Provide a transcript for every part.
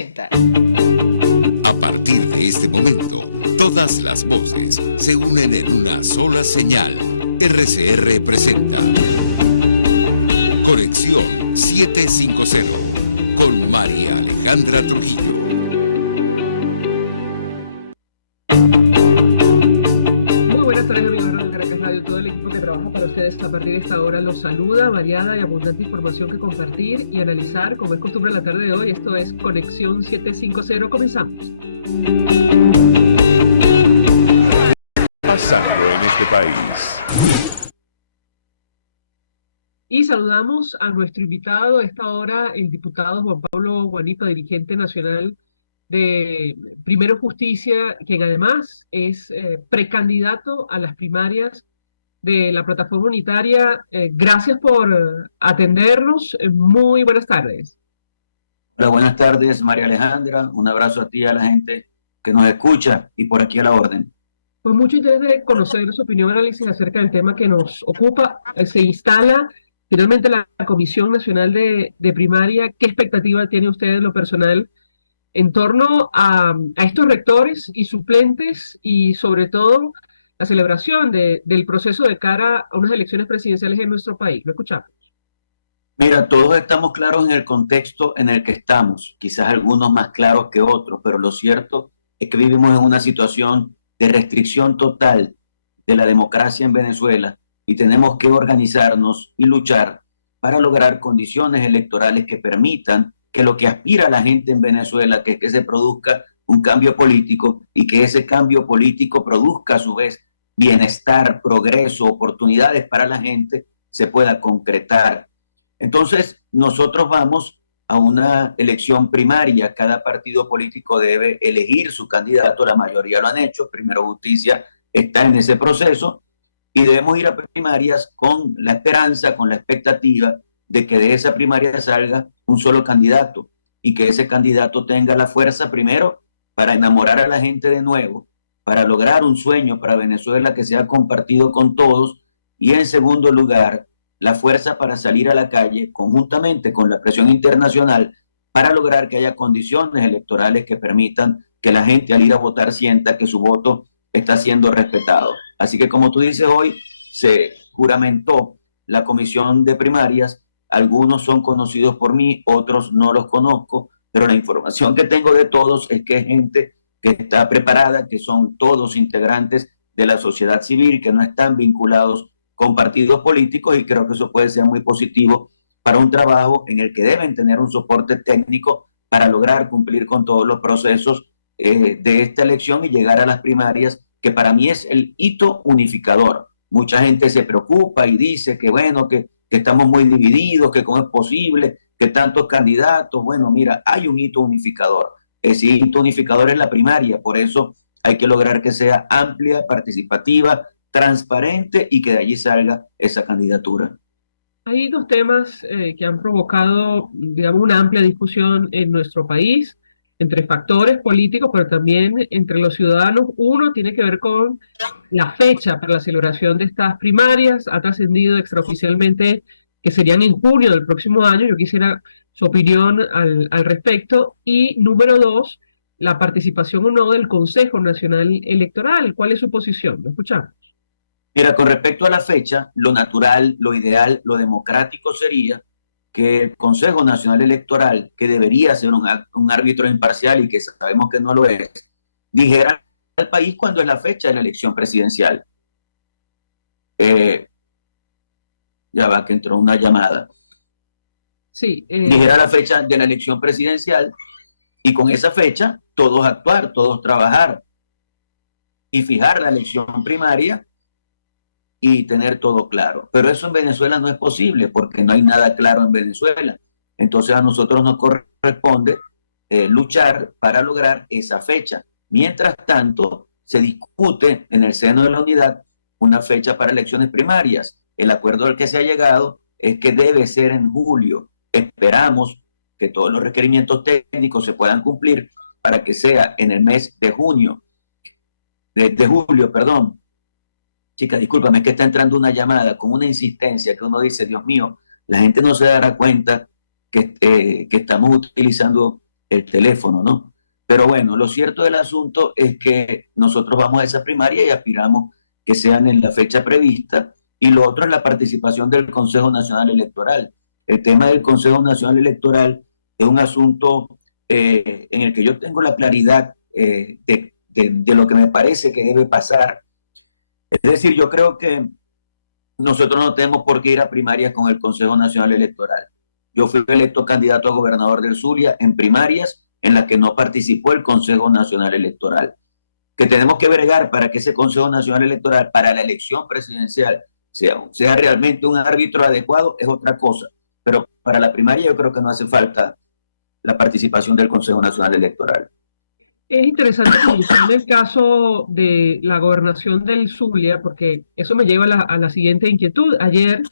A partir de este momento, todas las voces se unen en una sola señal. RCR presenta Conexión 750 con María Alejandra Trujillo. Muy buenas tardes, amigos de Radio Caracas Radio. Todo el equipo que trabaja para ustedes a partir de esta hora los saluda. Variada y abundante información que compartir y analizar, como es costumbre la tarde de hoy. Esto es Conexión 750. Comenzamos. Pasando en este país. Y saludamos a nuestro invitado a esta hora, el diputado Juan Pablo Guanipa, dirigente nacional de Primero Justicia, quien además es precandidato a las primarias de la plataforma unitaria. Gracias por atendernos. Muy buenas tardes. Hola, buenas tardes, María Alejandra. Un abrazo a ti y a la gente que nos escucha y por aquí a la orden. Pues mucho interés de conocer su opinión, análisis acerca del tema que nos ocupa. Se instala finalmente la Comisión Nacional de Primaria. ¿Qué expectativa tiene usted en lo personal en torno a estos rectores y suplentes y sobre todo la celebración del proceso de cara a unas elecciones presidenciales en nuestro país? ¿Lo escuchamos? Mira, todos estamos claros en el contexto en el que estamos, quizás algunos más claros que otros, pero lo cierto es que vivimos en una situación de restricción total de la democracia en Venezuela y tenemos que organizarnos y luchar para lograr condiciones electorales que permitan que lo que aspira la gente en Venezuela, que es que se produzca un cambio político y que ese cambio político produzca a su vez bienestar, progreso, oportunidades para la gente, se pueda concretar. Entonces, nosotros vamos a una elección primaria. Cada partido político debe elegir su candidato. La mayoría lo han hecho. Primero Justicia está en ese proceso. Y debemos ir a primarias con la esperanza, con la expectativa de que de esa primaria salga un solo candidato y que ese candidato tenga la fuerza primero para enamorar a la gente de nuevo, para lograr un sueño para Venezuela que sea compartido con todos, y en segundo lugar, la fuerza para salir a la calle conjuntamente con la presión internacional para lograr que haya condiciones electorales que permitan que la gente al ir a votar sienta que su voto está siendo respetado. Así que como tú dices, hoy se juramentó la comisión de primarias. Algunos son conocidos por mí, otros no los conozco, pero la información que tengo de todos es que es gente que está preparada, que son todos integrantes de la sociedad civil, que no están vinculados con partidos políticos, y creo que eso puede ser muy positivo para un trabajo en el que deben tener un soporte técnico para lograr cumplir con todos los procesos de esta elección y llegar a las primarias, que para mí es el hito unificador. Mucha gente se preocupa y dice que bueno, que estamos muy divididos, que cómo es posible, que tantos candidatos. Bueno, mira, hay un hito unificador. Ese hito unificador es la primaria, por eso hay que lograr que sea amplia, participativa, transparente y que de allí salga esa candidatura. Hay dos temas que han provocado, digamos, una amplia discusión en nuestro país, entre factores políticos, pero también entre los ciudadanos. Uno tiene que ver con la fecha para la celebración de estas primarias. Ha trascendido extraoficialmente que serían en junio del próximo año. Yo quisiera su opinión al respecto. Y número dos, la participación o no del Consejo Nacional Electoral. ¿Cuál es su posición? ¿Lo escuchamos? Mira, con respecto a la fecha, lo natural, lo ideal, lo democrático sería que el Consejo Nacional Electoral, que debería ser un árbitro imparcial y que sabemos que no lo es, dijera al país cuándo es la fecha de la elección presidencial. Ya va, que entró una llamada. Sí. Dijera la fecha de la elección presidencial y con esa fecha todos actuar, todos trabajar y fijar la elección primaria y tener todo claro. Pero eso en Venezuela no es posible porque no hay nada claro en Venezuela. Entonces a nosotros nos corresponde luchar para lograr esa fecha. Mientras tanto, se discute en el seno de la unidad una fecha para elecciones primarias. El acuerdo al que se ha llegado es que debe ser en julio. Esperamos que todos los requerimientos técnicos se puedan cumplir para que sea en el mes de junio, de julio, perdón. Chica, discúlpame, es que está entrando una llamada con una insistencia que uno dice, Dios mío, la gente no se dará cuenta que estamos utilizando el teléfono, ¿no? Pero bueno, lo cierto del asunto es que nosotros vamos a esa primaria y aspiramos que sean en la fecha prevista, y lo otro es la participación del Consejo Nacional Electoral. El tema del Consejo Nacional Electoral es un asunto en el que yo tengo la claridad de lo que me parece que debe pasar. Es decir, yo creo que nosotros no tenemos por qué ir a primarias con el Consejo Nacional Electoral. Yo fui electo candidato a gobernador del Zulia en primarias en las que no participó el Consejo Nacional Electoral. Que tenemos que bregar para que ese Consejo Nacional Electoral, para la elección presidencial, sea realmente un árbitro adecuado, es otra cosa. Pero para la primaria yo creo que no hace falta la participación del Consejo Nacional Electoral. Es interesante que mencione el caso de la gobernación del Zulia, porque eso me lleva a la siguiente inquietud. Ayer,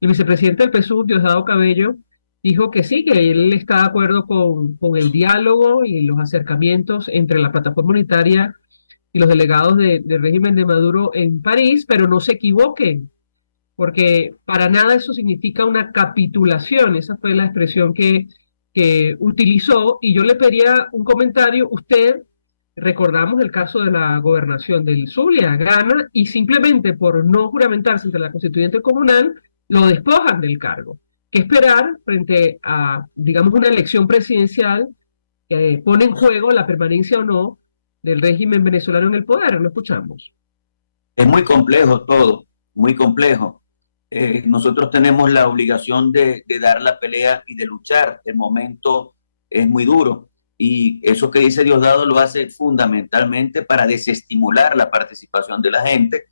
el vicepresidente del PSUV, Diosdado Cabello, dijo que sí, que él está de acuerdo con el diálogo y los acercamientos entre la plataforma unitaria y los delegados del régimen de Maduro en París, pero no se equivoquen, porque para nada eso significa una capitulación. Esa fue la expresión que utilizó, y yo le pedía un comentario. Usted, recordamos el caso de la gobernación del Zulia, gana, y simplemente por no juramentarse ante la constituyente comunal, lo despojan del cargo. ¿Qué esperar frente a, digamos, una elección presidencial que pone en juego la permanencia o no del régimen venezolano en el poder? Lo escuchamos. Es muy complejo todo, muy complejo. Nosotros tenemos la obligación de dar la pelea y de luchar. El momento es muy duro, y eso que dice Diosdado lo hace fundamentalmente para desestimular la participación de la gente,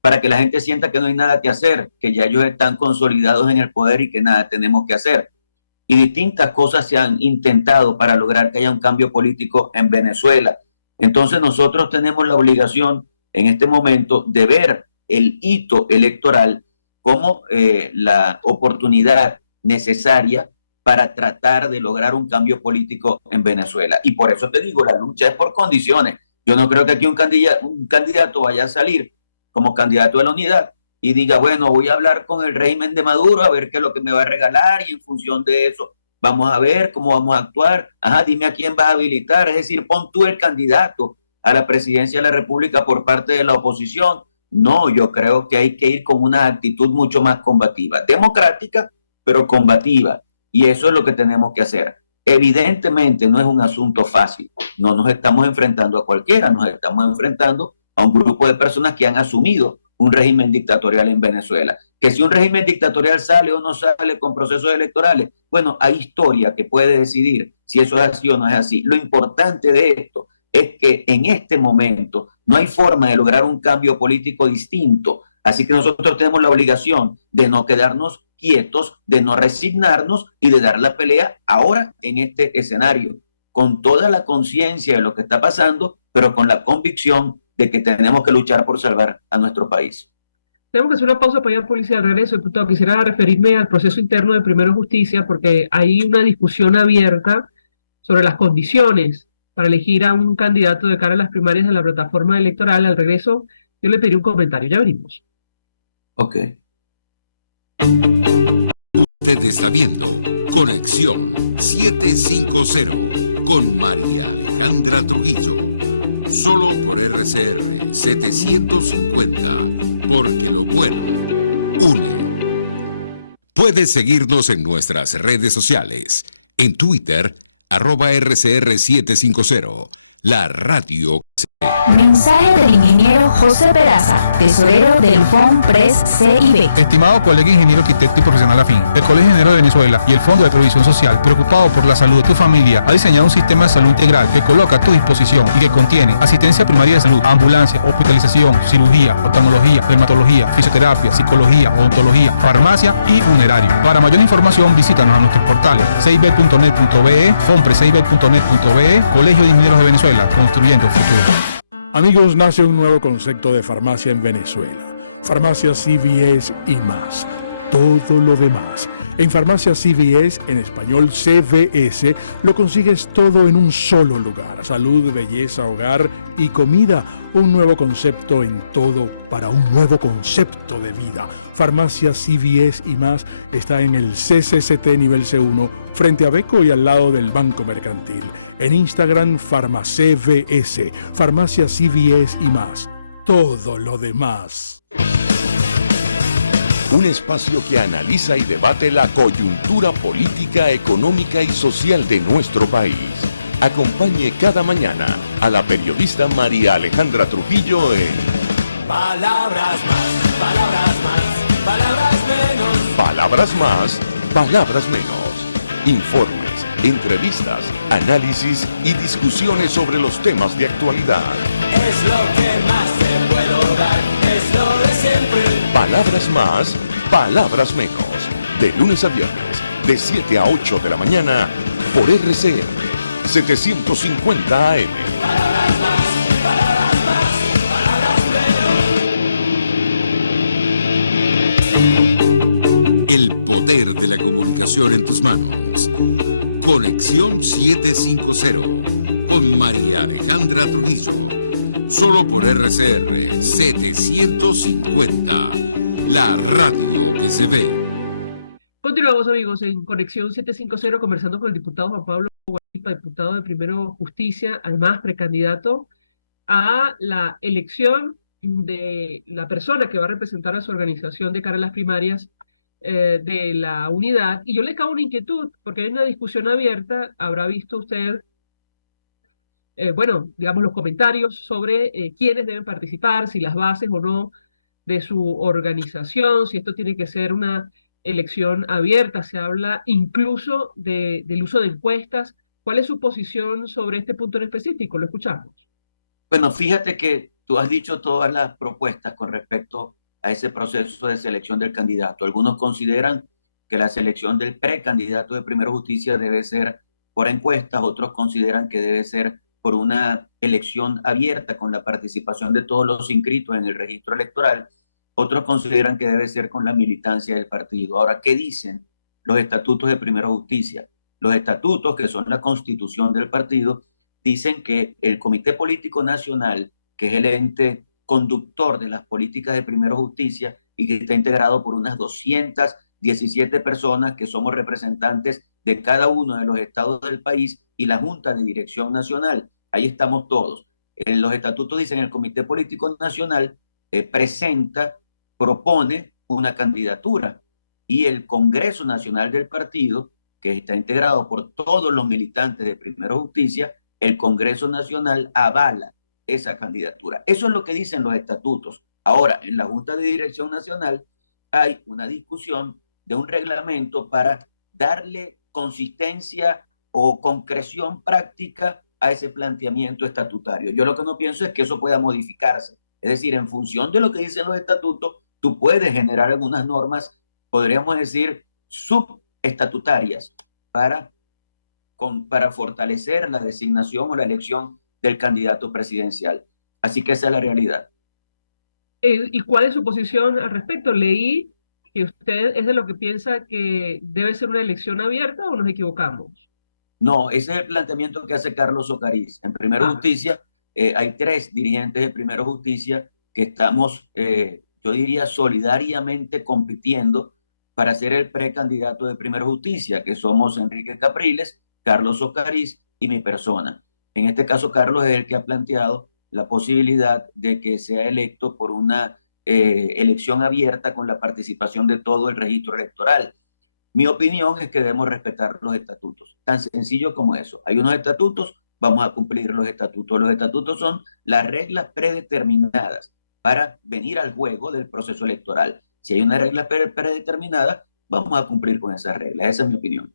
para que la gente sienta que no hay nada que hacer, que ya ellos están consolidados en el poder y que nada tenemos que hacer. Y distintas cosas se han intentado para lograr que haya un cambio político en Venezuela. Entonces nosotros tenemos la obligación en este momento de ver el hito electoral como la oportunidad necesaria para tratar de lograr un cambio político en Venezuela. Y por eso te digo, la lucha es por condiciones. Yo no creo que aquí un candidato vaya a salir como candidato de la unidad y diga, bueno, voy a hablar con el régimen de Maduro a ver qué es lo que me va a regalar, y en función de eso vamos a ver cómo vamos a actuar. Ajá, dime a quién vas a habilitar. Es decir, pon tú el candidato a la presidencia de la República por parte de la oposición. No, yo creo que hay que ir con una actitud mucho más combativa, democrática, pero combativa. Y eso es lo que tenemos que hacer. Evidentemente no es un asunto fácil. No nos estamos enfrentando a cualquiera, nos estamos enfrentando a un grupo de personas que han asumido un régimen dictatorial en Venezuela. Que si un régimen dictatorial sale o no sale con procesos electorales, bueno, hay historia que puede decidir si eso es así o no es así. Lo importante de esto es que en este momento no hay forma de lograr un cambio político distinto. Así que nosotros tenemos la obligación de no quedarnos quietos, de no resignarnos y de dar la pelea ahora en este escenario, con toda la conciencia de lo que está pasando, pero con la convicción de que tenemos que luchar por salvar a nuestro país. Tenemos que hacer una pausa para ir a policía. Al regreso, diputado, quisiera referirme al proceso interno de Primero Justicia, porque hay una discusión abierta sobre las condiciones para elegir a un candidato de cara a las primarias de la plataforma electoral. Al regreso, yo le pedí un comentario. Ya venimos. Ok. Usted está viendo Conexión 750 con María Alejandra Trujillo. Solo por RCR 750, porque lo bueno une. Puedes seguirnos en nuestras redes sociales. En Twitter, @RCR750. La radio. Mensaje del ingeniero José Peraza, tesorero del FONPRES CIB. Estimado colega ingeniero, arquitecto y profesional afín, el Colegio de Ingenieros de Venezuela y el Fondo de Previsión Social, preocupado por la salud de tu familia, ha diseñado un sistema de salud integral que coloca a tu disposición y que contiene asistencia primaria de salud, ambulancia, hospitalización, cirugía, oftalmología, dermatología, fisioterapia, psicología, odontología, farmacia y funerario. Para mayor información, visítanos a nuestros portales cib.net.be, fonprescib.net.be, Colegio de Ingenieros de Venezuela, construyendo el futuro. Amigos, nace un nuevo concepto de farmacia en Venezuela. Farmacia CVS y más. Todo lo demás. En Farmacia CVS, en español CVS, lo consigues todo en un solo lugar. Salud, belleza, hogar y comida. Un nuevo concepto en todo para un nuevo concepto de vida. Farmacia CVS y más está en el CCCT nivel C1, frente a Beco y al lado del Banco Mercantil. En Instagram, FarmaCVS, Farmacia CVS y más. Todo lo demás. Un espacio que analiza y debate la coyuntura política, económica y social de nuestro país. Acompañe cada mañana a la periodista María Alejandra Trujillo en Palabras más, palabras más, palabras menos. Palabras más, palabras menos. Informes, entrevistas, análisis y discusiones sobre los temas de actualidad. Es lo que más te puedo dar, es lo de siempre. Palabras más, palabras menos. De lunes a viernes, de 7 a 8 de la mañana, por RCN 750 AM. Palabras más, palabras más, palabras menos. El poder de la comunicación en tus manos. Conexión 750 con María Alejandra Trujillo. Solo por RCR 750. La radio que se ve. Continuamos, amigos, en Conexión 750, conversando con el diputado Juan Pablo Guaripa, diputado de Primero Justicia, además precandidato a la elección de la persona que va a representar a su organización de cara a las primarias de la unidad. Y yo le cago una inquietud, porque hay una discusión abierta. Habrá visto usted, bueno, digamos, los comentarios sobre quiénes deben participar, si las bases o no de su organización, si esto tiene que ser una elección abierta. Se habla incluso del uso de encuestas. ¿Cuál es su posición sobre este punto en específico? Lo escuchamos. Bueno, fíjate que tú has dicho todas las propuestas con respecto a ese proceso de selección del candidato. Algunos consideran que la selección del precandidato de Primero Justicia debe ser por encuestas, otros consideran que debe ser por una elección abierta con la participación de todos los inscritos en el registro electoral. Otros consideran que debe ser con la militancia del partido. Ahora, ¿qué dicen los estatutos de Primero Justicia? Los estatutos, que son la constitución del partido, dicen que el Comité Político Nacional, que es el ente conductor de las políticas de Primero Justicia y que está integrado por unas 217 personas que somos representantes de cada uno de los estados del país y la Junta de Dirección Nacional. Ahí estamos todos. Los estatutos dicen que el Comité Político Nacional propone una candidatura y el Congreso Nacional del partido, que está integrado por todos los militantes de Primero Justicia, el Congreso Nacional avala esa candidatura. Eso es lo que dicen los estatutos. Ahora, en la Junta de Dirección Nacional hay una discusión de un reglamento para darle consistencia o concreción práctica a ese planteamiento estatutario. Yo lo que no pienso es que eso pueda modificarse. Es decir, en función de lo que dicen los estatutos, tú puedes generar algunas normas, podríamos decir, subestatutarias para fortalecer la designación o la elección del candidato presidencial. Así que esa es la realidad. ¿Y cuál es su posición al respecto? Leí que usted es de lo que piensa que debe ser una elección abierta, ¿o nos equivocamos? No, ese es el planteamiento que hace Carlos Ocariz. En Primero Justicia hay 3 dirigentes de Primero Justicia que estamos, yo diría, solidariamente compitiendo para ser el precandidato de Primero Justicia, que somos Enrique Capriles, Carlos Ocariz y mi persona. En este caso, Carlos es el que ha planteado la posibilidad de que sea electo por una elección abierta con la participación de todo el registro electoral. Mi opinión es que debemos respetar los estatutos. Tan sencillo como eso. Hay unos estatutos, vamos a cumplir los estatutos. Los estatutos son las reglas predeterminadas para venir al juego del proceso electoral. Si hay una regla predeterminada, vamos a cumplir con esas reglas. Esa es mi opinión.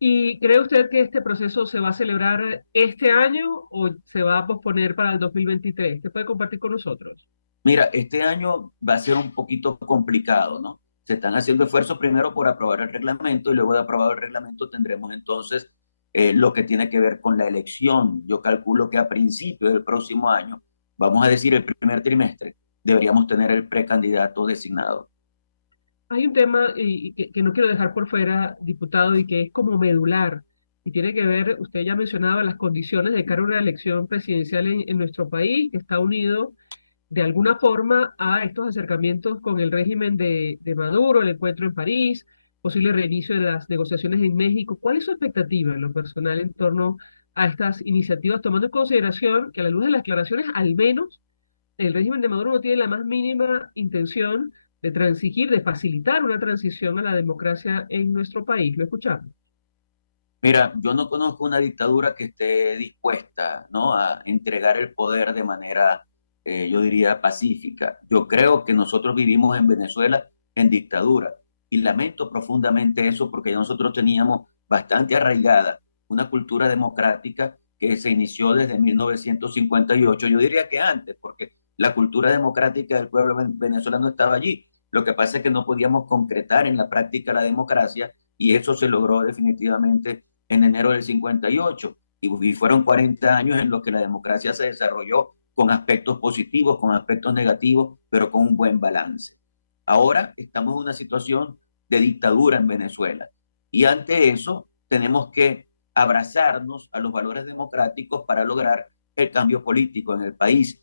¿Y cree usted que este proceso se va a celebrar este año o se va a posponer para el 2023? ¿Qué puede compartir con nosotros? Mira, este año va a ser un poquito complicado, ¿no? Se están haciendo esfuerzos primero por aprobar el reglamento y luego de aprobado el reglamento tendremos entonces lo que tiene que ver con la elección. Yo calculo que a principios del próximo año, vamos a decir el primer trimestre, deberíamos tener el precandidato designado. Hay un tema que no quiero dejar por fuera, diputado, y que es como medular, y tiene que ver, usted ya mencionaba las condiciones de cara a una elección presidencial en nuestro país, que está unido de alguna forma a estos acercamientos con el régimen de Maduro, el encuentro en París, posible reinicio de las negociaciones en México. ¿Cuál es su expectativa en lo personal en torno a estas iniciativas, tomando en consideración que a la luz de las declaraciones, al menos el régimen de Maduro no tiene la más mínima intención de transigir, de facilitar una transición a la democracia en nuestro país? ¿Lo escuchamos? Mira, yo no conozco una dictadura que esté dispuesta, ¿no?, a entregar el poder de manera, yo diría, pacífica. Yo creo que nosotros vivimos en Venezuela en dictadura y lamento profundamente eso porque nosotros teníamos bastante arraigada una cultura democrática que se inició desde 1958, yo diría que antes, porque la cultura democrática del pueblo venezolano estaba allí. Lo que pasa es que no podíamos concretar en la práctica la democracia y eso se logró definitivamente en enero del 58 y fueron 40 años en los que la democracia se desarrolló con aspectos positivos, con aspectos negativos, pero con un buen balance. Ahora estamos en una situación de dictadura en Venezuela y ante eso tenemos que abrazarnos a los valores democráticos para lograr el cambio político en el país.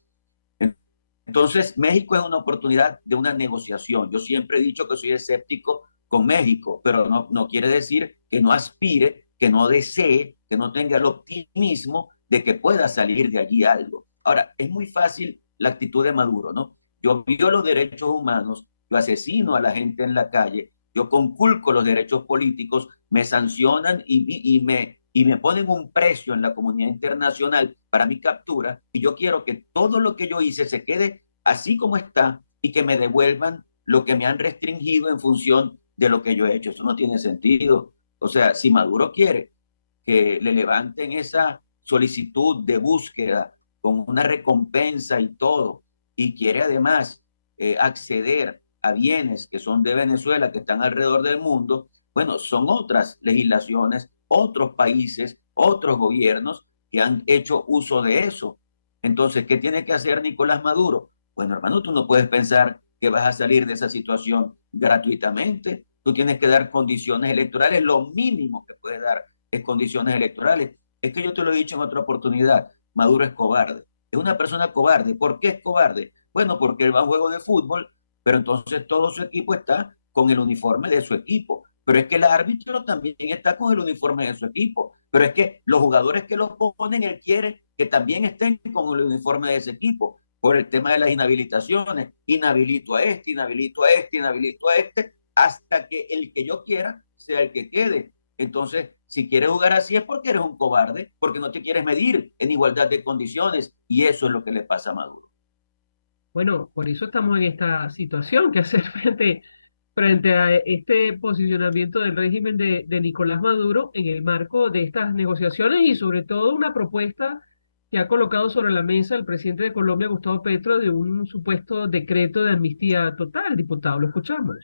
Entonces, México es una oportunidad de una negociación. Yo siempre he dicho que soy escéptico con México, pero no quiere decir que no aspire, que no desee, que no tenga el optimismo de que pueda salir de allí algo. Ahora, es muy fácil la actitud de Maduro, ¿no? Yo violo los derechos humanos, yo asesino a la gente en la calle, yo conculco los derechos políticos, me sancionan y me ponen un precio en la comunidad internacional para mi captura, y yo quiero que todo lo que yo hice se quede así como está y que me devuelvan lo que me han restringido en función de lo que yo he hecho. Eso no tiene sentido. O sea, si Maduro quiere que le levanten esa solicitud de búsqueda con una recompensa y todo, y quiere además acceder a bienes que son de Venezuela, que están alrededor del mundo, bueno, son otras legislaciones, otros países, otros gobiernos que han hecho uso de eso. Entonces, ¿qué tiene que hacer Nicolás Maduro? Bueno, hermano, tú no puedes pensar que vas a salir de esa situación gratuitamente. Tú tienes que dar condiciones electorales, lo mínimo que puedes dar es condiciones electorales. Es que yo te lo he dicho en otra oportunidad, Maduro es cobarde. Es una persona cobarde. ¿Por qué es cobarde? Bueno, porque él va a un juego de fútbol, pero entonces todo su equipo está con el uniforme de su equipo. Pero es que el árbitro también está con el uniforme de su equipo. Pero es que los jugadores que los ponen, él quiere que también estén con el uniforme de ese equipo. Por el tema de las inhabilitaciones. Inhabilito a este, inhabilito a este, inhabilito a este, hasta que el que yo quiera sea el que quede. Entonces, si quieres jugar así es porque eres un cobarde, porque no te quieres medir en igualdad de condiciones, y eso es lo que le pasa a Maduro. Bueno, por eso estamos en esta situación, que hacer frente a este posicionamiento del régimen de Nicolás Maduro en el marco de estas negociaciones y sobre todo una propuesta que ha colocado sobre la mesa el presidente de Colombia, Gustavo Petro, de un supuesto decreto de amnistía total. Diputado, lo escuchamos.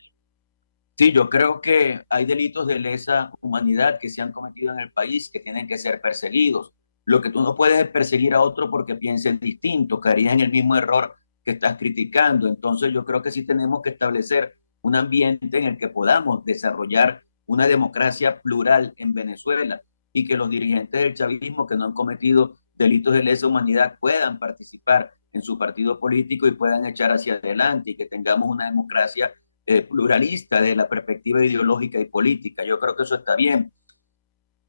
Sí, yo creo que hay delitos de lesa humanidad que se han cometido en el país que tienen que ser perseguidos. Lo que tú no puedes es perseguir a otro porque piensen distinto, caerías en el mismo error que estás criticando. Entonces yo creo que sí tenemos que establecer un ambiente en el que podamos desarrollar una democracia plural en Venezuela y que los dirigentes del chavismo que no han cometido delitos de lesa humanidad puedan participar en su partido político y puedan echar hacia adelante y que tengamos una democracia pluralista desde la perspectiva ideológica y política. Yo creo que eso está bien.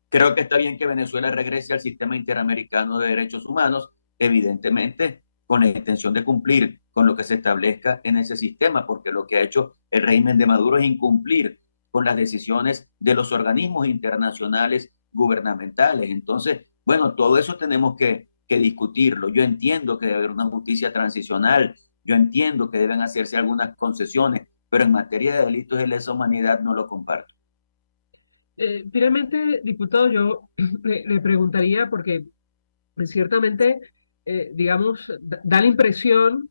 Creo que está bien que Venezuela regrese al sistema interamericano de derechos humanos, evidentemente con la intención de cumplir con lo que se establezca en ese sistema, porque lo que ha hecho el régimen de Maduro es incumplir con las decisiones de los organismos internacionales gubernamentales. Entonces, bueno, todo eso tenemos que discutirlo. Yo entiendo que debe haber una justicia transicional, yo entiendo que deben hacerse algunas concesiones, pero en materia de delitos de lesa humanidad no lo comparto. Finalmente, diputado, yo le preguntaría, porque ciertamente, digamos, da la impresión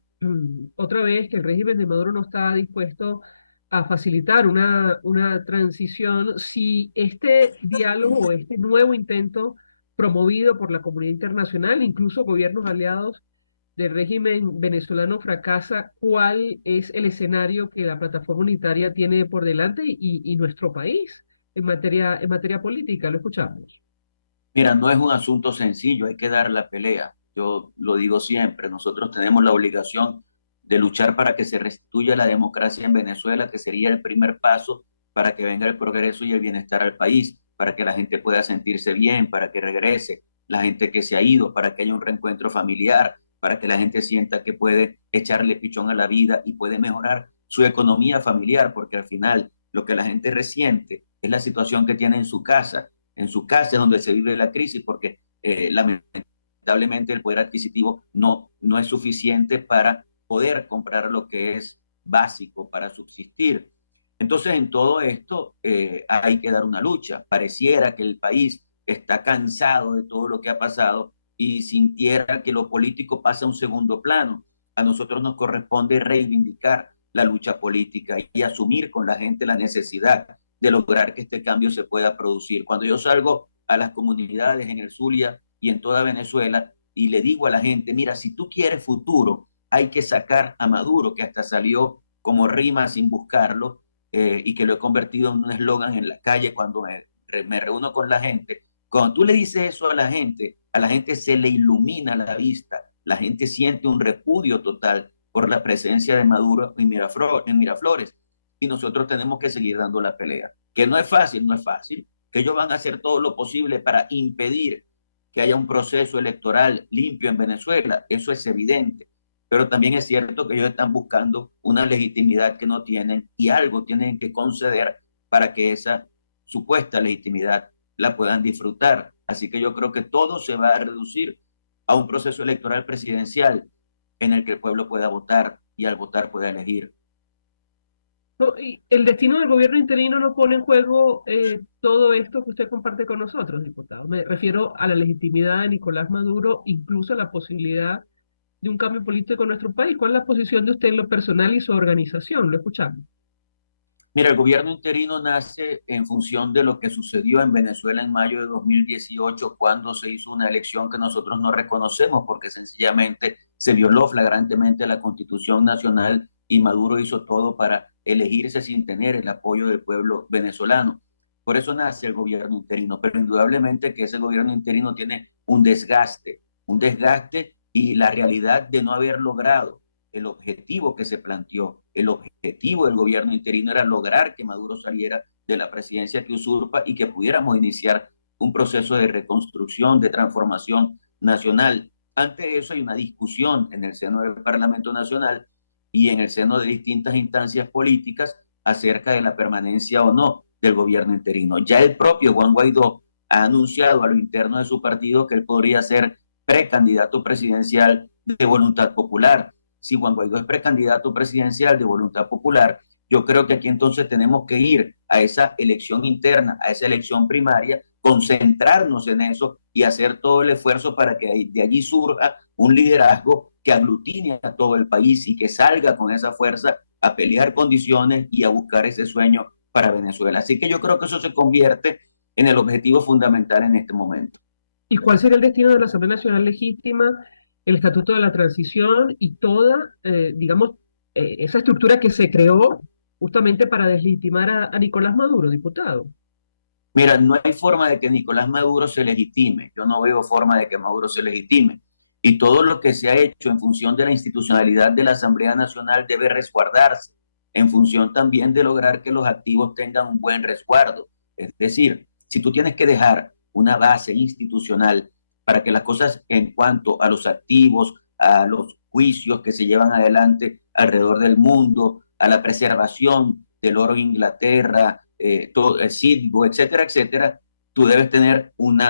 otra vez que el régimen de Maduro no está dispuesto a facilitar una transición si este diálogo o este nuevo intento promovido por la comunidad internacional, incluso gobiernos aliados del régimen venezolano fracasa. ¿Cuál es el escenario que la plataforma unitaria tiene por delante y nuestro país en materia política? Lo escuchamos. Mira, no es un asunto sencillo, hay que dar la pelea. Yo lo digo siempre, nosotros tenemos la obligación de luchar para que se restituya la democracia en Venezuela, que sería el primer paso para que venga el progreso y el bienestar al país, para que la gente pueda sentirse bien, para que regrese la gente que se ha ido, para que haya un reencuentro familiar, para que la gente sienta que puede echarle pichón a la vida y puede mejorar su economía familiar, porque al final lo que la gente resiente es la situación que tiene en su casa. En su casa es donde se vive la crisis, porque lamentablemente el poder adquisitivo no es suficiente para poder comprar lo que es básico para subsistir. Entonces, en todo esto hay que dar una lucha. Pareciera que el país está cansado de todo lo que ha pasado y sintiera que lo político pasa a un segundo plano. A nosotros nos corresponde reivindicar la lucha política y asumir con la gente la necesidad de lograr que este cambio se pueda producir. Cuando yo salgo a las comunidades en el Zulia y en toda Venezuela y le digo a la gente, mira, si tú quieres futuro, hay que sacar a Maduro, que hasta salió como rima sin buscarlo, y que lo he convertido en un eslogan en la calle cuando me reúno con la gente. Cuando tú le dices eso a la gente se le ilumina la vista, la gente siente un repudio total por la presencia de Maduro en Miraflores, y nosotros tenemos que seguir dando la pelea. Que no es fácil, que ellos van a hacer todo lo posible para impedir que haya un proceso electoral limpio en Venezuela, eso es evidente, pero también es cierto que ellos están buscando una legitimidad que no tienen y algo tienen que conceder para que esa supuesta legitimidad la puedan disfrutar. Así que yo creo que todo se va a reducir a un proceso electoral presidencial en el que el pueblo pueda votar y al votar pueda elegir. No, y el destino del gobierno interino no pone en juego todo esto que usted comparte con nosotros, diputado. Me refiero a la legitimidad de Nicolás Maduro, incluso a la posibilidad de un cambio político en nuestro país. ¿Cuál es la posición de usted en lo personal y su organización? Lo escuchamos. Mira, el gobierno interino nace en función de lo que sucedió en Venezuela en mayo de 2018, cuando se hizo una elección que nosotros no reconocemos porque sencillamente se violó flagrantemente la Constitución Nacional y Maduro hizo todo para elegirse sin tener el apoyo del pueblo venezolano. Por eso nace el gobierno interino, pero indudablemente que ese gobierno interino tiene un desgaste y la realidad de no haber logrado el objetivo que se planteó. El objetivo del gobierno interino era lograr que Maduro saliera de la presidencia que usurpa y que pudiéramos iniciar un proceso de reconstrucción, de transformación nacional. Ante eso hay una discusión en el seno del Parlamento Nacional y en el seno de distintas instancias políticas acerca de la permanencia o no del gobierno interino. Ya el propio Juan Guaidó ha anunciado a lo interno de su partido que él podría ser precandidato presidencial de Voluntad Popular. Si Juan Guaidó es precandidato presidencial de Voluntad Popular, yo creo que aquí entonces tenemos que ir a esa elección interna, a esa elección primaria, concentrarnos en eso y hacer todo el esfuerzo para que de allí surja un liderazgo que aglutine a todo el país y que salga con esa fuerza a pelear condiciones y a buscar ese sueño para Venezuela. Así que yo creo que eso se convierte en el objetivo fundamental en este momento. ¿Y cuál sería el destino de la Asamblea Nacional Legítima, el Estatuto de la Transición y toda, esa estructura que se creó justamente para deslegitimar a Nicolás Maduro, diputado? Mira, no hay forma de que Nicolás Maduro se legitime. Yo no veo forma de que Maduro se legitime. Y todo lo que se ha hecho en función de la institucionalidad de la Asamblea Nacional debe resguardarse, en función también de lograr que los activos tengan un buen resguardo. Es decir, si tú tienes que dejar una base institucional para que las cosas en cuanto a los activos, a los juicios que se llevan adelante alrededor del mundo, a la preservación del oro en Inglaterra, todo el Citgo, etcétera, etcétera, tú debes tener un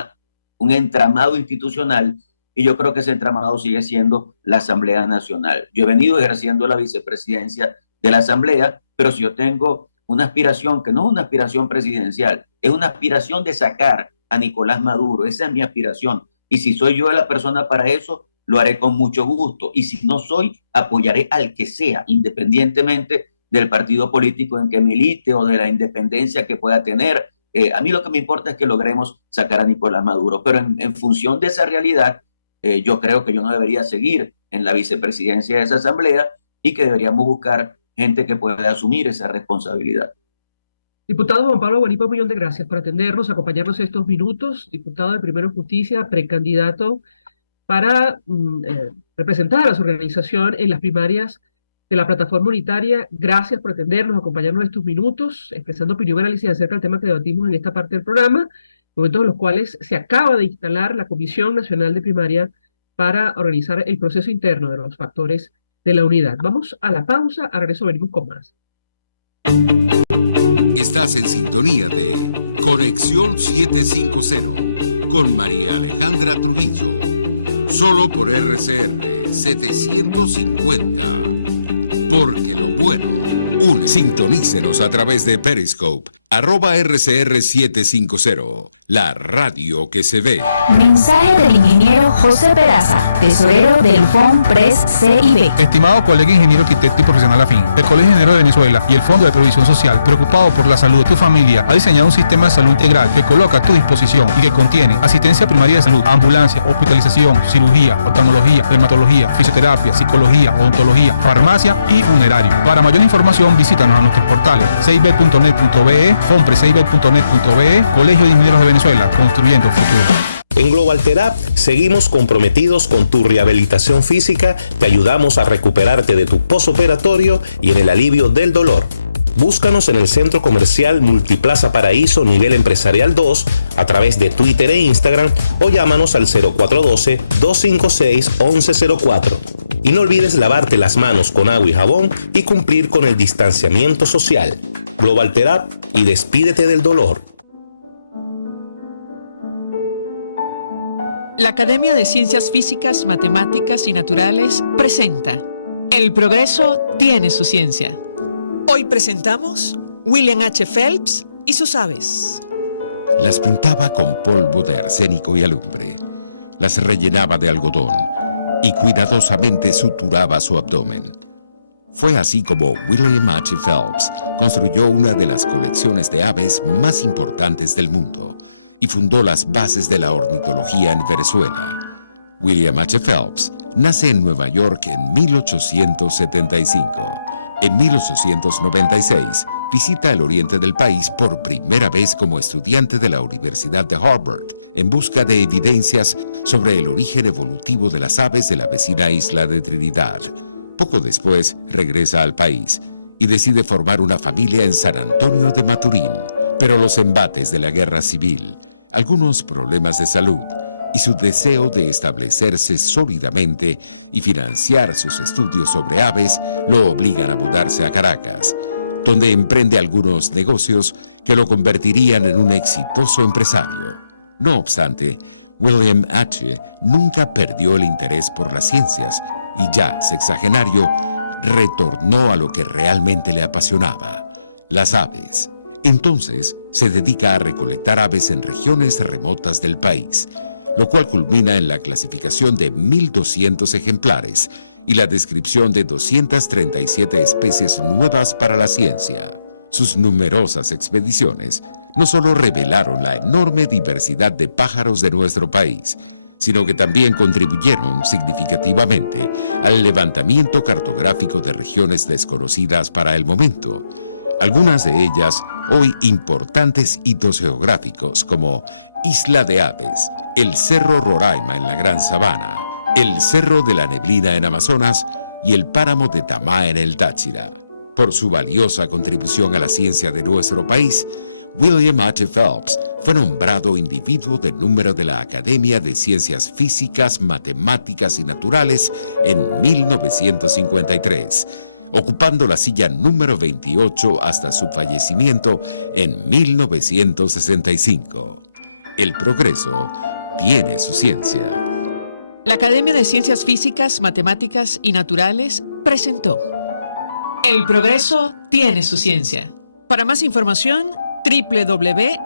entramado institucional y yo creo que ese entramado sigue siendo la Asamblea Nacional. Yo he venido ejerciendo la vicepresidencia de la Asamblea, pero si yo tengo una aspiración que no es una aspiración presidencial, es una aspiración de sacar a Nicolás Maduro, esa es mi aspiración. Y si soy yo la persona para eso, lo haré con mucho gusto. Y si no soy, apoyaré al que sea, independientemente del partido político en que milite o de la independencia que pueda tener. A mí lo que me importa es que logremos sacar a Nicolás Maduro, pero en función de esa realidad, yo creo que yo no debería seguir en la vicepresidencia de esa asamblea y que deberíamos buscar gente que pueda asumir esa responsabilidad. Diputado Juan Pablo Guanipa, un millón de gracias por atendernos, acompañarnos estos minutos. Diputado de Primero Justicia, precandidato para representar a su organización en las primarias de la plataforma unitaria. Gracias por atendernos, acompañarnos estos minutos, expresando opinión y análisis acerca del tema que debatimos en esta parte del programa. momentos en los cuales se acaba de instalar la Comisión Nacional de Primaria para organizar el proceso interno de los factores de la unidad. Vamos a la pausa, a regreso venimos con más. Estás en sintonía de Conexión 750 con María Alejandra Trujillo. Solo por RCR 750. Porque lo bueno une. Sintonícenos a través de Periscope, @RCR750. La radio que se ve. Mensaje del ingeniero José Peraza, tesorero del FONPRES CIB. Estimado colega ingeniero, arquitecto y profesional afín, el Colegio Ingeniero de Venezuela y el Fondo de Previsión Social, preocupado por la salud de tu familia, ha diseñado un sistema de salud integral que coloca a tu disposición y que contiene asistencia primaria de salud, ambulancia, hospitalización, cirugía, oftalmología, dermatología, fisioterapia, psicología, odontología, farmacia y funerario. Para mayor información, visítanos a nuestros portales cib.net.be, fonprescib.net.be, Colegio de Ingenieros de Venezuela, construyendo el futuro. En Global Therapy seguimos comprometidos con tu rehabilitación física, te ayudamos a recuperarte de tu posoperatorio y en el alivio del dolor. Búscanos en el Centro Comercial Multiplaza Paraíso Nivel Empresarial 2 a través de Twitter e Instagram o llámanos al 0412-256-1104. Y no olvides lavarte las manos con agua y jabón y cumplir con el distanciamiento social. Global Therapy y despídete del dolor. La Academia de Ciencias Físicas, Matemáticas y Naturales presenta El progreso tiene su ciencia. Hoy presentamos William H. Phelps y sus aves. Las pintaba con polvo de arsénico y alumbre, las rellenaba de algodón y cuidadosamente suturaba su abdomen. Fue así como William H. Phelps construyó una de las colecciones de aves más importantes del mundo y fundó las bases de la ornitología en Venezuela. William H. Phelps nace en Nueva York en 1875. En 1896 visita el oriente del país por primera vez como estudiante de la Universidad de Harvard en busca de evidencias sobre el origen evolutivo de las aves de la vecina isla de Trinidad. Poco después regresa al país y decide formar una familia en San Antonio de Maturín, pero los embates de la guerra civil, algunos problemas de salud y su deseo de establecerse sólidamente y financiar sus estudios sobre aves lo obligan a mudarse a Caracas, donde emprende algunos negocios que lo convertirían en un exitoso empresario. No obstante, William H. nunca perdió el interés por las ciencias y ya sexagenario retornó a lo que realmente le apasionaba, las aves. Entonces se dedica a recolectar aves en regiones remotas del país, lo cual culmina en la clasificación de 1.200 ejemplares y la descripción de 237 especies nuevas para la ciencia. Sus numerosas expediciones no solo revelaron la enorme diversidad de pájaros de nuestro país, sino que también contribuyeron significativamente al levantamiento cartográfico de regiones desconocidas para el momento. Algunas de ellas hoy importantes hitos geográficos como Isla de Aves, el Cerro Roraima en la Gran Sabana, el Cerro de la Neblina en Amazonas y el Páramo de Tamá en el Táchira. Por su valiosa contribución a la ciencia de nuestro país, William H. Phelps fue nombrado individuo de número de la Academia de Ciencias Físicas, Matemáticas y Naturales en 1953, ocupando la silla número 28 hasta su fallecimiento en 1965. El progreso tiene su ciencia. La Academia de Ciencias Físicas, Matemáticas y Naturales presentó El progreso tiene su ciencia. Para más información, www.acfiman.org.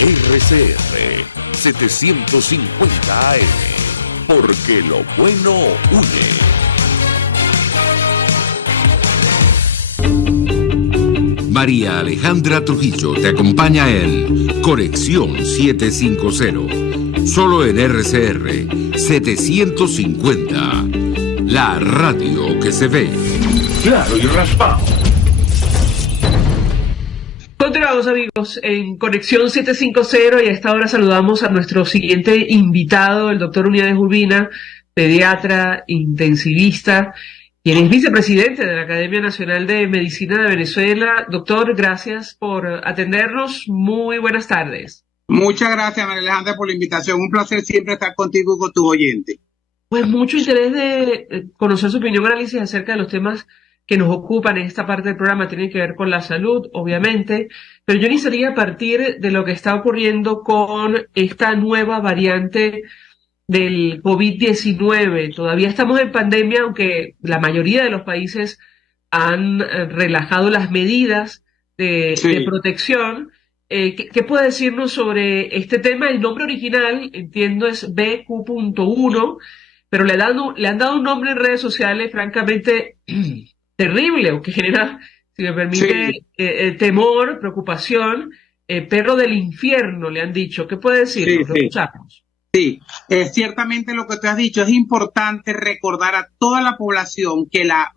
RCR 750 AM, porque lo bueno une. María Alejandra Trujillo te acompaña en Conexión 750, solo en RCR 750, la radio que se ve. Claro y raspado. Continuamos, amigos, en Conexión 750 y a esta hora saludamos a nuestro siguiente invitado, el doctor Unidades Urbina, pediatra, intensivista, quien es vicepresidente de la Academia Nacional de Medicina de Venezuela. Doctor, gracias por atendernos. Muy buenas tardes. Muchas gracias, María Alejandra, por la invitación. Un placer siempre estar contigo y con tus oyentes. Pues mucho interés de conocer su opinión y análisis acerca de los temas que nos ocupan en esta parte del programa. Tienen que ver con la salud, obviamente, pero yo iniciaría a partir de lo que está ocurriendo con esta nueva variante del COVID-19. Todavía estamos en pandemia, aunque la mayoría de los países han relajado las medidas de protección. ¿Qué puede decirnos sobre este tema? El nombre original, entiendo, es BQ.1, pero le han dado un nombre en redes sociales francamente terrible, o que genera, si me permite, temor, preocupación. Perro del infierno, le han dicho. ¿Qué puede decirnos? Lo escuchamos. Sí, ciertamente lo que te has dicho, es importante recordar a toda la población que la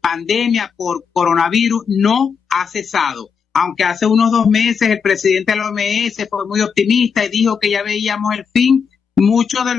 pandemia por coronavirus no ha cesado. Aunque hace unos 2 meses el presidente de la OMS fue muy optimista y dijo que ya veíamos el fin, muchos de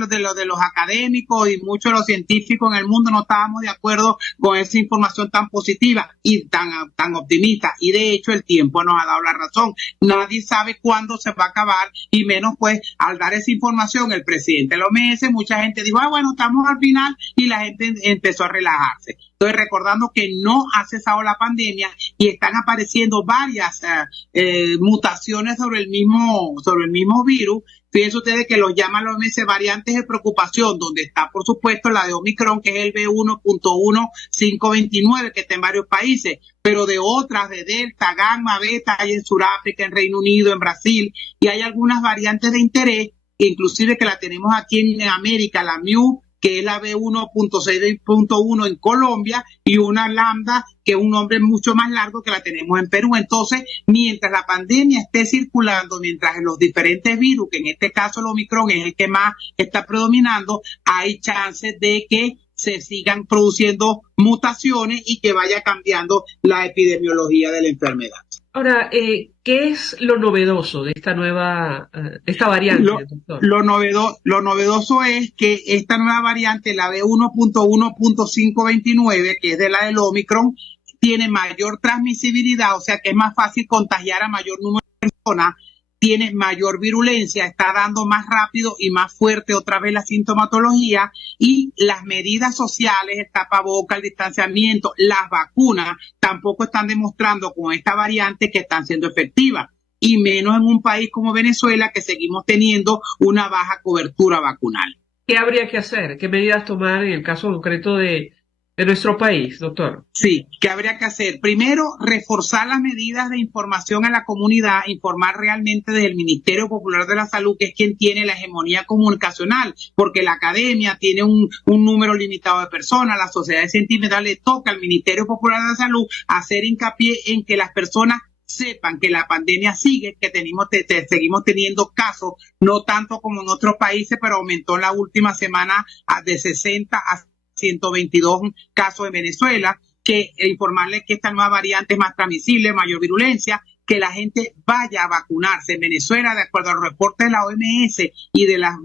los académicos y muchos de los científicos en el mundo no estábamos de acuerdo con esa información tan positiva y tan optimista. Y de hecho el tiempo nos ha dado la razón. Nadie sabe cuándo se va a acabar, y menos pues al dar esa información el presidente de la OMS, mucha gente dijo, bueno, estamos al final, y la gente empezó a relajarse. Entonces, recordando que no ha cesado la pandemia y están apareciendo varias mutaciones sobre el mismo virus. Fíjense ustedes que los llaman los OMS variantes de preocupación, donde está, por supuesto, la de Omicron, que es el B1.1529, que está en varios países, pero de otras, de Delta, Gamma, Beta, hay en Sudáfrica, en Reino Unido, en Brasil, y hay algunas variantes de interés, inclusive que la tenemos aquí en América, la Mu, que es la B1.6.1 en Colombia, y una lambda, que es un nombre mucho más largo, que la tenemos en Perú. Entonces, mientras la pandemia esté circulando, mientras los diferentes virus, que en este caso el Omicron es el que más está predominando, hay chances de que se sigan produciendo mutaciones y que vaya cambiando la epidemiología de la enfermedad. Ahora, ¿qué es lo novedoso de esta variante, doctor? Lo novedoso es que esta nueva variante, la B1.1.529, que es de la del Omicron, tiene mayor transmisibilidad, o sea que es más fácil contagiar a mayor número de personas, tiene mayor virulencia, está dando más rápido y más fuerte otra vez la sintomatología, y las medidas sociales, el tapaboca, el distanciamiento, las vacunas, tampoco están demostrando con esta variante que están siendo efectivas, y menos en un país como Venezuela, que seguimos teniendo una baja cobertura vacunal. ¿Qué habría que hacer? ¿Qué medidas tomar en el caso concreto de nuestro país, doctor? Sí, ¿qué habría que hacer? Primero, reforzar las medidas de información a la comunidad, informar realmente desde el Ministerio Popular de la Salud, que es quien tiene la hegemonía comunicacional, porque la academia tiene un número limitado de personas, la sociedad científica le toca al Ministerio Popular de la Salud hacer hincapié en que las personas sepan que la pandemia sigue, que seguimos teniendo casos, no tanto como en otros países, pero aumentó en la última semana de 60 a 122 casos en Venezuela, que informarles que esta nueva variante es más transmisible, mayor virulencia, que la gente vaya a vacunarse. En Venezuela, de acuerdo al reporte de la OMS y de las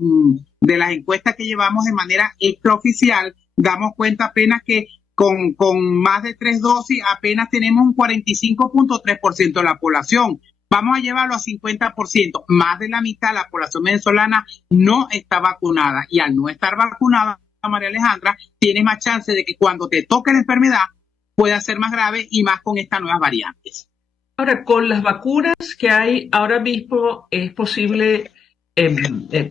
encuestas que llevamos de manera extraoficial, damos cuenta apenas que con más de 3 dosis apenas tenemos un 45.3% de la población. Vamos a llevarlo a 50%. Más de la mitad de la población venezolana no está vacunada, y al no estar vacunada, María Alejandra, tienes más chance de que cuando te toque la enfermedad pueda ser más grave, y más con estas nuevas variantes. Ahora, con las vacunas que hay ahora mismo, ¿es posible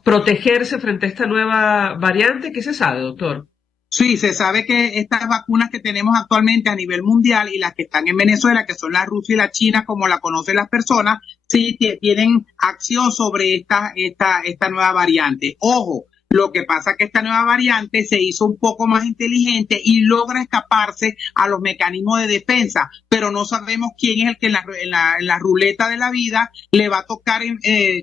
protegerse frente a esta nueva variante? ¿Qué se sabe, doctor? Sí, se sabe que estas vacunas que tenemos actualmente a nivel mundial y las que están en Venezuela, que son la rusa y la china, como la conocen las personas, sí tienen acción sobre esta nueva variante. Ojo, lo que pasa es que esta nueva variante se hizo un poco más inteligente y logra escaparse a los mecanismos de defensa, pero no sabemos quién es el que en la ruleta de la vida le va a tocar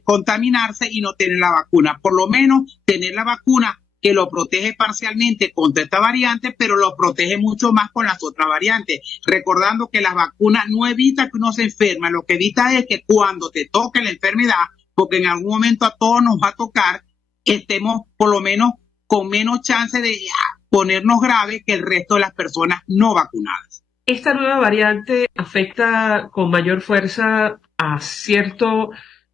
contaminarse y no tener la vacuna. Por lo menos tener la vacuna que lo protege parcialmente contra esta variante, pero lo protege mucho más con las otras variantes. Recordando que las vacunas no evitan que uno se enferme, lo que evita es que cuando te toque la enfermedad, porque en algún momento a todos nos va a tocar, estemos por lo menos con menos chance de ponernos grave que el resto de las personas no vacunadas. ¿Esta nueva variante afecta con mayor fuerza a cierto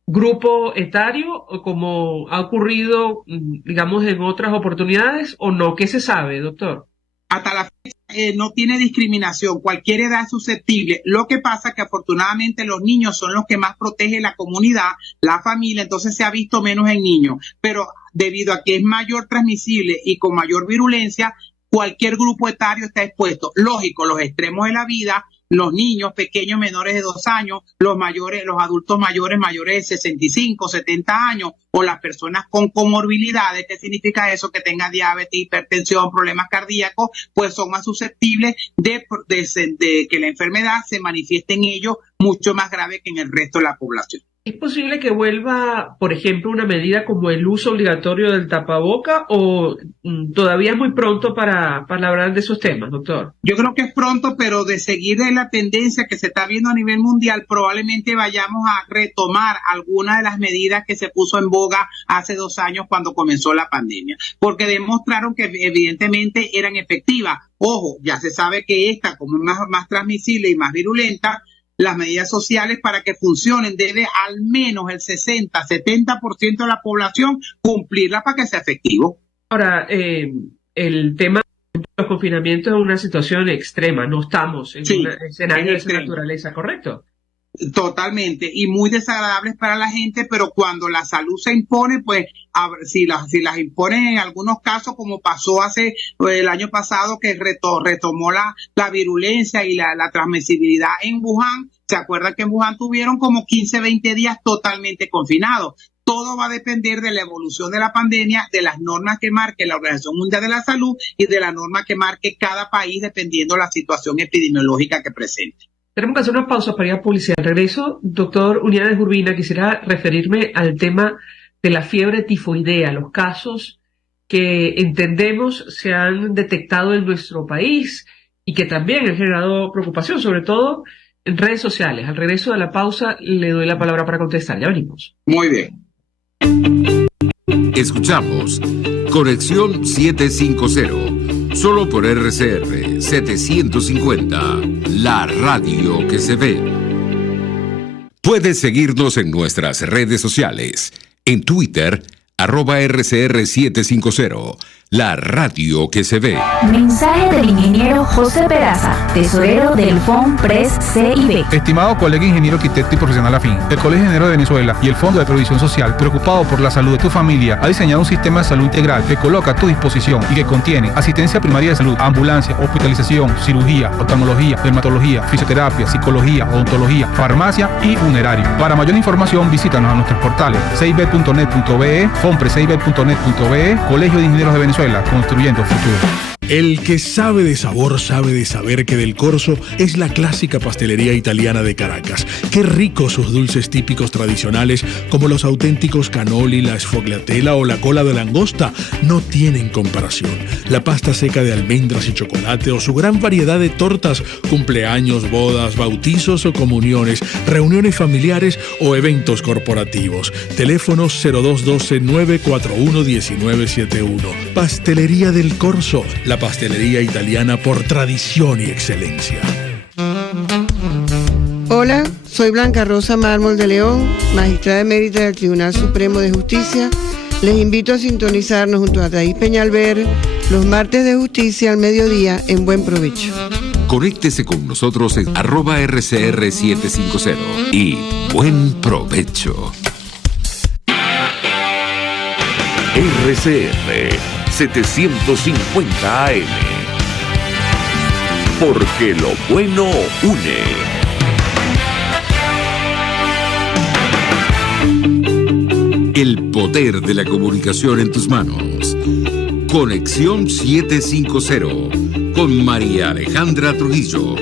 grupo etario, o como ha ocurrido, digamos, en otras oportunidades, o no? ¿Qué se sabe, doctor? Hasta la fecha no tiene discriminación, cualquier edad es susceptible. Lo que pasa es que afortunadamente los niños son los que más protegen la comunidad, la familia, entonces se ha visto menos en niños. Pero debido a que es mayor transmisible y con mayor virulencia, cualquier grupo etario está expuesto. Lógico, los extremos de la vida, los niños pequeños menores de 2 años, los mayores, los adultos mayores de 65, 70 años, o las personas con comorbilidades. ¿Qué significa eso? Que tengan diabetes, hipertensión, problemas cardíacos, pues son más susceptibles de que la enfermedad se manifieste en ellos mucho más grave que en el resto de la población. ¿Es posible que vuelva, por ejemplo, una medida como el uso obligatorio del tapaboca, o todavía es muy pronto para hablar de esos temas, doctor? Yo creo que es pronto, pero de seguir de la tendencia que se está viendo a nivel mundial, probablemente vayamos a retomar algunas de las medidas que se puso en boga hace 2 años cuando comenzó la pandemia, porque demostraron que evidentemente eran efectivas. Ojo, ya se sabe que esta, como es más transmisible y más virulenta, las medidas sociales, para que funcionen, debe al menos el 60-70% de la población cumplirla para que sea efectivo. Ahora, el tema de los confinamientos es una situación extrema, no estamos en un escenario de esa naturaleza, ¿correcto? Totalmente, y muy desagradables para la gente, pero cuando la salud se impone, pues si las imponen en algunos casos, como pasó el año pasado, que retomó la virulencia y la transmisibilidad en Wuhan. ¿Se acuerdan que en Wuhan tuvieron como 15-20 días totalmente confinados? Todo va a depender de la evolución de la pandemia, de las normas que marque la Organización Mundial de la Salud y de la norma que marque cada país, dependiendo de la situación epidemiológica que presente. Tenemos que hacer una pausa para ir a publicidad. Al regreso, doctor Unidades Urbina, quisiera referirme al tema de la fiebre tifoidea, los casos que entendemos se han detectado en nuestro país y que también han generado preocupación, sobre todo en redes sociales. Al regreso de la pausa, le doy la palabra para contestar. Ya venimos. Muy bien. Escuchamos Conexión 750. Solo por RCR 750, la radio que se ve. Puedes seguirnos en nuestras redes sociales. En Twitter, @RCR750, la radio que se ve. Mensaje del ingeniero José Peraza, tesorero del FONPRES CIB. Estimado colega ingeniero, arquitecto y profesional afín, el Colegio de Ingenieros de Venezuela y el Fondo de Previsión Social, preocupado por la salud de tu familia, ha diseñado un sistema de salud integral que coloca a tu disposición y que contiene asistencia primaria de salud, ambulancia, hospitalización, cirugía, oftalmología, dermatología, fisioterapia, psicología, odontología, farmacia y funerario. Para mayor información, visítanos a nuestros portales cib.net.be, fonprescib.net.be, Colegio de Ingenieros de Venezuela, construyendo futuro. El que sabe de sabor sabe de saber que Del Corso es la clásica pastelería italiana de Caracas. Qué ricos sus dulces típicos tradicionales, como los auténticos cannoli, la sfogliatella o la cola de langosta, no tienen comparación. La pasta seca de almendras y chocolate o su gran variedad de tortas, cumpleaños, bodas, bautizos o comuniones, reuniones familiares o eventos corporativos. Teléfonos 0212-941-1971. Pastelería Del Corso, la pastelería italiana por tradición y excelencia. Hola, soy Blanca Rosa Mármol de León, magistrada emérita del Tribunal Supremo de Justicia. Les invito a sintonizarnos junto a Thais Peñalver los martes de justicia al mediodía en Buen Provecho. Conéctese con nosotros en @RCR750 y buen provecho. RCR 750 AM. Porque lo bueno une. El poder de la comunicación en tus manos. Conexión 750 con María Alejandra Trujillo.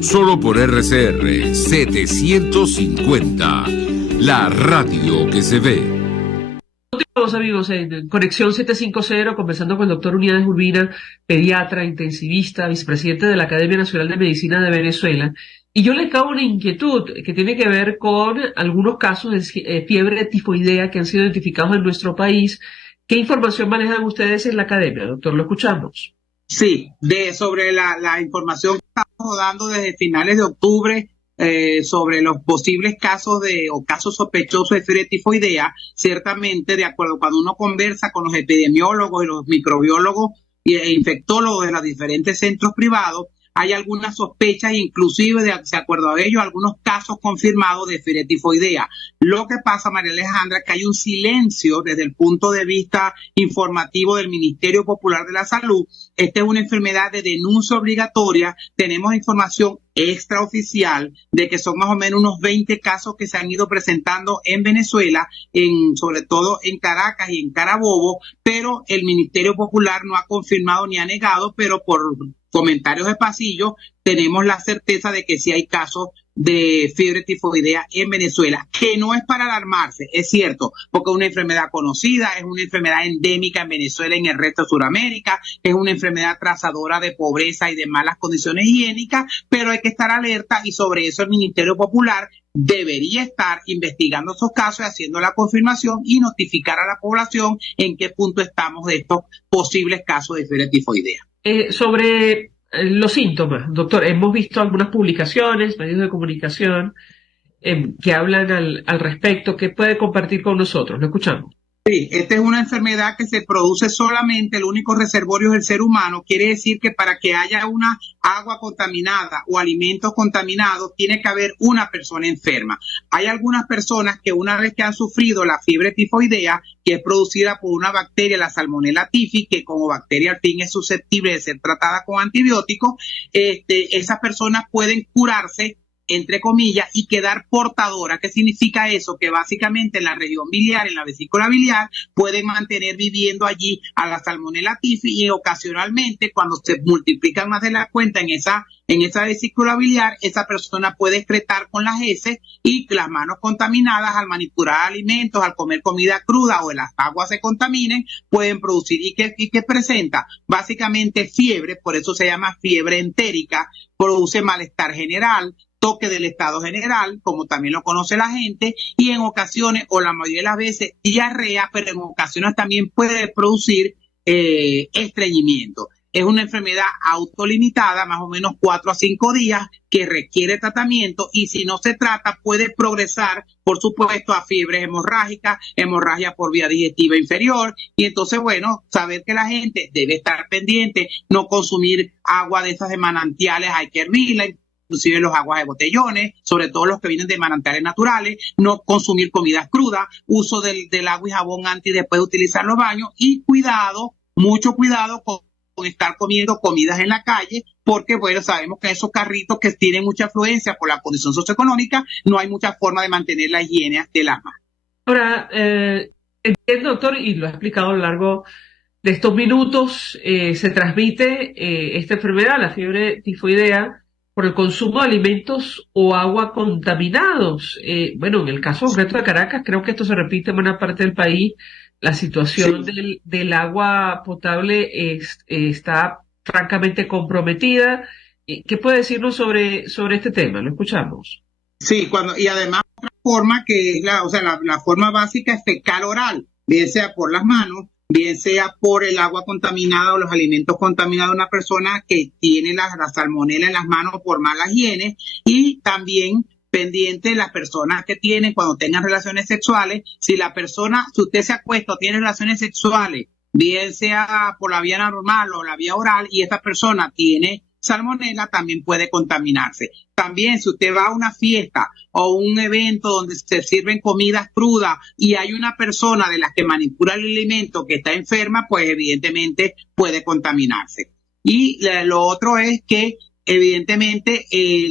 Solo por RCR 750, la radio que se ve. Continuamos, amigos, en Conexión 750, conversando con el doctor Unidades Urbina, pediatra, intensivista, vicepresidente de la Academia Nacional de Medicina de Venezuela. Y yo le cago una inquietud que tiene que ver con algunos casos de fiebre tifoidea que han sido identificados en nuestro país. ¿Qué información manejan ustedes en la Academia, doctor? Lo escuchamos. Sí, sobre la información que estamos dando desde finales de octubre sobre los posibles casos o casos sospechosos de fiebre tifoidea, ciertamente, de acuerdo, cuando uno conversa con los epidemiólogos y los microbiólogos e infectólogos de los diferentes centros privados, hay algunas sospechas, inclusive de acuerdo a ellos, algunos casos confirmados de fiebre tifoidea. Lo que pasa, María Alejandra, es que hay un silencio desde el punto de vista informativo del Ministerio Popular de la Salud. Esta es una enfermedad de denuncia obligatoria. Tenemos información extraoficial de que son más o menos unos 20 casos que se han ido presentando en Venezuela, sobre todo en Caracas y en Carabobo, pero el Ministerio Popular no ha confirmado ni ha negado, pero por comentarios de pasillo tenemos la certeza de que sí hay casos de fiebre tifoidea en Venezuela, que no es para alarmarse, es cierto, porque es una enfermedad conocida, es una enfermedad endémica en Venezuela y en el resto de Sudamérica, es una enfermedad trazadora de pobreza y de malas condiciones higiénicas, pero hay que estar alerta y sobre eso el Ministerio Popular debería estar investigando esos casos y haciendo la confirmación y notificar a la población en qué punto estamos de estos posibles casos de fiebre tifoidea. Sobre los síntomas, doctor, hemos visto algunas publicaciones, medios de comunicación que hablan al respecto. ¿Qué puede compartir con nosotros? Lo escuchamos. Sí, esta es una enfermedad que se produce solamente, el único reservorio es el ser humano. Quiere decir que para que haya una agua contaminada o alimentos contaminados, tiene que haber una persona enferma. Hay algunas personas que una vez que han sufrido la fiebre tifoidea, que es producida por una bacteria, la Salmonella typhi, que como bacteria al fin es susceptible de ser tratada con antibióticos, esas personas pueden curarse, entre comillas, y quedar portadora. ¿Qué significa eso? Que básicamente en la región biliar, en la vesícula biliar, pueden mantener viviendo allí a la Salmonella typhi y ocasionalmente cuando se multiplican más de la cuenta en esa vesícula biliar, esa persona puede excretar con las heces y las manos contaminadas al manipular alimentos, al comer comida cruda o las aguas se contaminen, pueden producir. ¿Y qué presenta? Básicamente fiebre, por eso se llama fiebre entérica, produce malestar general, toque del estado general, como también lo conoce la gente, y en ocasiones, o la mayoría de las veces, diarrea, pero en ocasiones también puede producir estreñimiento. Es una enfermedad autolimitada, más o menos 4 a 5 días, que requiere tratamiento y si no se trata puede progresar, por supuesto, a fiebres hemorrágicas, hemorragia por vía digestiva inferior y entonces, bueno, saber que la gente debe estar pendiente, no consumir agua de esas de manantiales, hay que hervirla, inclusive los aguas de botellones, sobre todo los que vienen de manantiales naturales, no consumir comidas crudas, uso del agua y jabón antes y después de utilizar los baños y cuidado, mucho cuidado con estar comiendo comidas en la calle, porque bueno, sabemos que esos carritos que tienen mucha afluencia por la condición socioeconómica, no hay mucha forma de mantener la higiene de las manos. Ahora, entiendo, doctor, y lo ha explicado a lo largo de estos minutos, se transmite esta enfermedad, la fiebre tifoidea, por el consumo de alimentos o agua contaminados. Bueno, en el caso concreto de Caracas, creo que esto se repite en buena parte del país. La situación del agua potable está francamente comprometida. ¿Qué puede decirnos sobre este tema? Lo escuchamos. Sí, y además otra forma que es la forma básica es fecal oral, bien sea por las manos, bien sea por el agua contaminada o los alimentos contaminados de una persona que tiene la salmonela en las manos por mala higiene y también pendiente de las personas que tienen cuando tengan relaciones sexuales. Si usted se acuesta o tiene relaciones sexuales, bien sea por la vía normal o la vía oral, y esta persona tiene salmonela, también puede contaminarse. También si usted va a una fiesta o un evento donde se sirven comidas crudas y hay una persona de las que manipula el alimento que está enferma, pues evidentemente puede contaminarse. Y lo otro es que evidentemente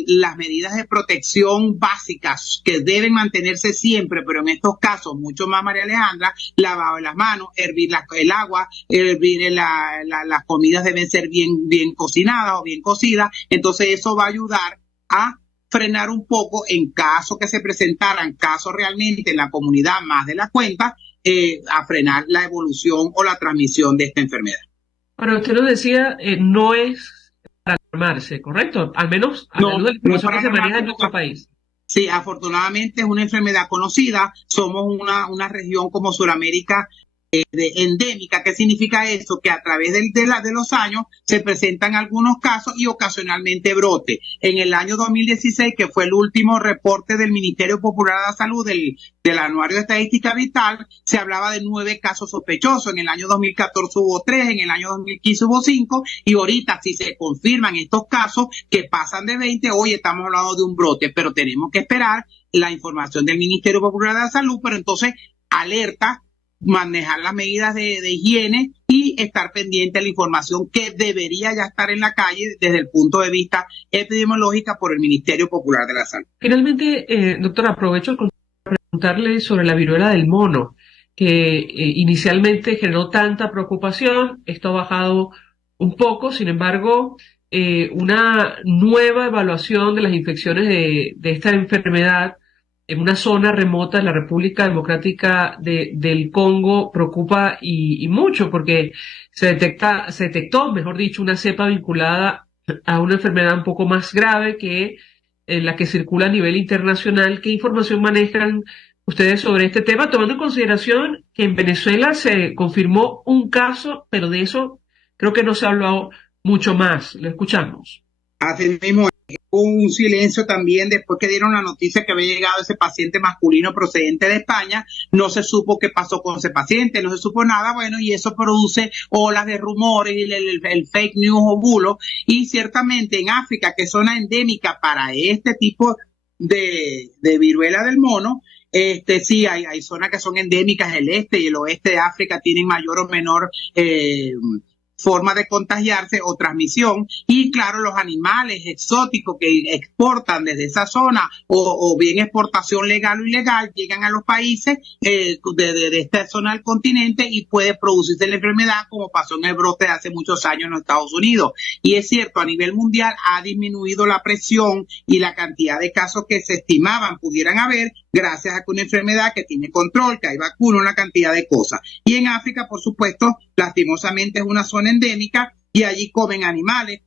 las medidas de protección básicas que deben mantenerse siempre, pero en estos casos mucho más, María Alejandra, lavado de las manos, hervir el agua, las comidas deben ser bien cocinadas o bien cocidas, entonces eso va a ayudar a frenar un poco en caso que se presentaran casos realmente en la comunidad más de la cuenta, a frenar la evolución o la transmisión de esta enfermedad. Pero usted nos decía, no es para alarmarse, ¿correcto? Al menos a la luz de la información que se maneja en nuestro país. Sí, afortunadamente es una enfermedad conocida. Somos una región como Sudamérica endémica. ¿Qué significa eso? Que a través de los años se presentan algunos casos y ocasionalmente brote. En el año 2016, que fue el último reporte del Ministerio Popular de la Salud del Anuario de Estadística Vital, se hablaba de 9 casos sospechosos. En el año 2014 hubo 3, en el año 2015 hubo 5, y ahorita si se confirman estos casos que pasan de 20, hoy estamos hablando de un brote, pero tenemos que esperar la información del Ministerio Popular de la Salud, pero entonces alerta, manejar las medidas de higiene y estar pendiente de la información que debería ya estar en la calle desde el punto de vista epidemiológico por el Ministerio Popular de la Salud. Finalmente, doctora, aprovecho para preguntarle sobre la viruela del mono, que inicialmente generó tanta preocupación. Esto ha bajado un poco, sin embargo, una nueva evaluación de las infecciones de esta enfermedad en una zona remota de la República Democrática del Congo preocupa y mucho, porque se detectó, mejor dicho, una cepa vinculada a una enfermedad un poco más grave que la que circula a nivel internacional. ¿Qué información manejan ustedes sobre este tema, tomando en consideración que en Venezuela se confirmó un caso, pero de eso creo que no se ha hablado mucho más? Lo escuchamos. Así mismo, hubo un silencio también después que dieron la noticia que había llegado ese paciente masculino procedente de España. No se supo qué pasó con ese paciente, no se supo nada, bueno, y eso produce olas de rumores, el fake news o bulo, y ciertamente en África, que es zona endémica para este tipo de viruela del mono, sí, hay zonas que son endémicas, el este y el oeste de África tienen mayor o menor forma de contagiarse o transmisión, y claro, los animales exóticos que exportan desde esa zona o bien exportación legal o ilegal llegan a los países de esta zona del continente y puede producirse la enfermedad, como pasó en el brote de hace muchos años en los Estados Unidos. Y es cierto, a nivel mundial ha disminuido la presión y la cantidad de casos que se estimaban pudieran haber, gracias a que una enfermedad que tiene control, que hay vacuna, una cantidad de cosas. Y en África, por supuesto, lastimosamente es una zona endémica y allí comen animales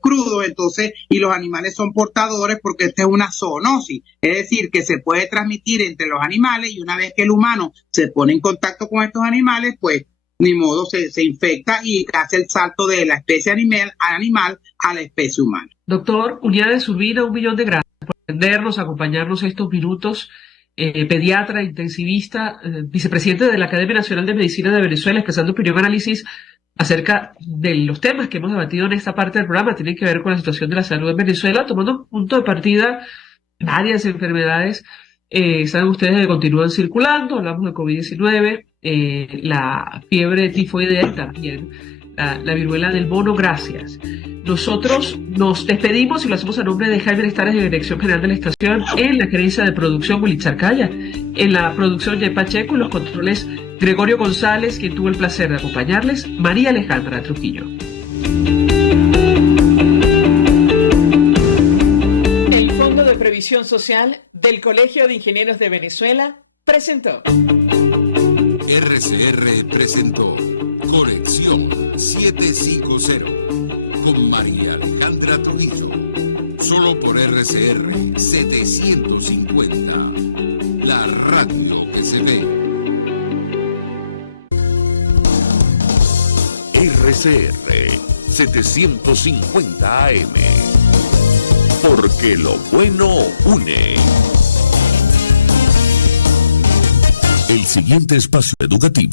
crudos, entonces, y los animales son portadores porque esta es una zoonosis, es decir, que se puede transmitir entre los animales, y una vez que el humano se pone en contacto con estos animales, pues ni modo, se infecta y hace el salto de la especie animal a la especie humana. Doctor Unidades Urbina, 1 millón de gracias por atendernos, acompañarnos estos minutos. Pediatra, intensivista, vicepresidente de la Academia Nacional de Medicina de Venezuela, expresando opinión y análisis acerca de los temas que hemos debatido en esta parte del programa. Tienen que ver con la situación de la salud en Venezuela, tomando punto de partida varias enfermedades. Saben ustedes que continúan circulando, hablamos de COVID-19, la fiebre tifoidea y también la viruela del mono. Gracias. Nosotros nos despedimos y lo hacemos a nombre de Jaime Estares, de Dirección General de la Estación, en la gerencia de producción Willy Charcaya, en la producción Jay Pacheco, y los controles Gregorio González, quien tuvo el placer de acompañarles, María Alejandra Trujillo. El Fondo de Previsión Social del Colegio de Ingenieros de Venezuela presentó. RCR presentó Conexión 750 con María Alejandra Trujillo. Solo por RCR 750, la radio que se ve. RCR 750 AM. Porque lo bueno une. El siguiente espacio educativo